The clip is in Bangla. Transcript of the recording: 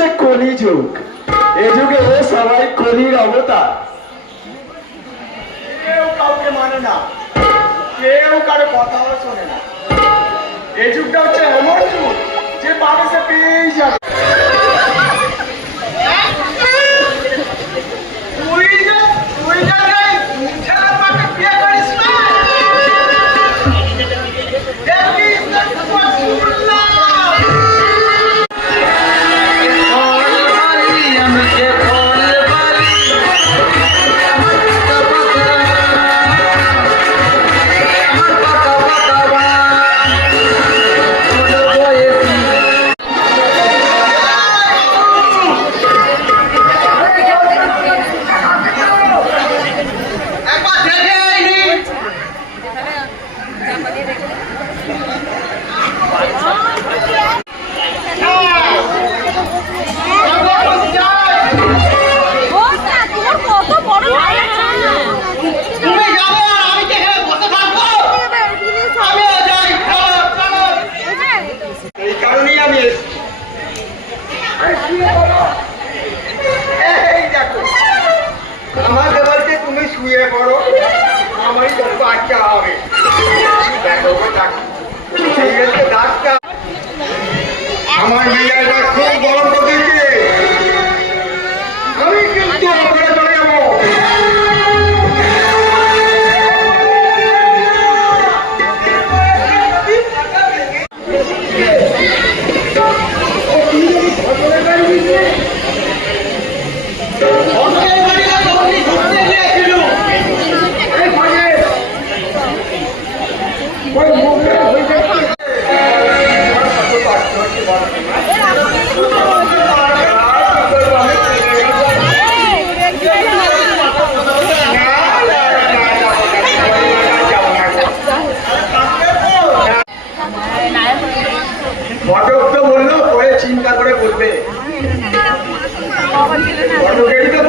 হচ্ছে কলিযুগ। এ যুগে ও সবাই কলির অবতার। কেউ কাউকে মানে না, কেউ কারো কথাও শোনে না। এই যুগটা হচ্ছে এমন যুগ যে পাবে সে পেয়েই যাবে। আমাকে বলছে তুমি শুয়ে পড়ো, আমারই তো বাচ্চা হবে। ডাক্তার আমার মেয়েটা খুব গরম করতেছে, আমি কিন্তু ওপরে চলে যাবো। ঘটক তো বললো পরে চিন্তা করে বলবে, ঘটকেরই তো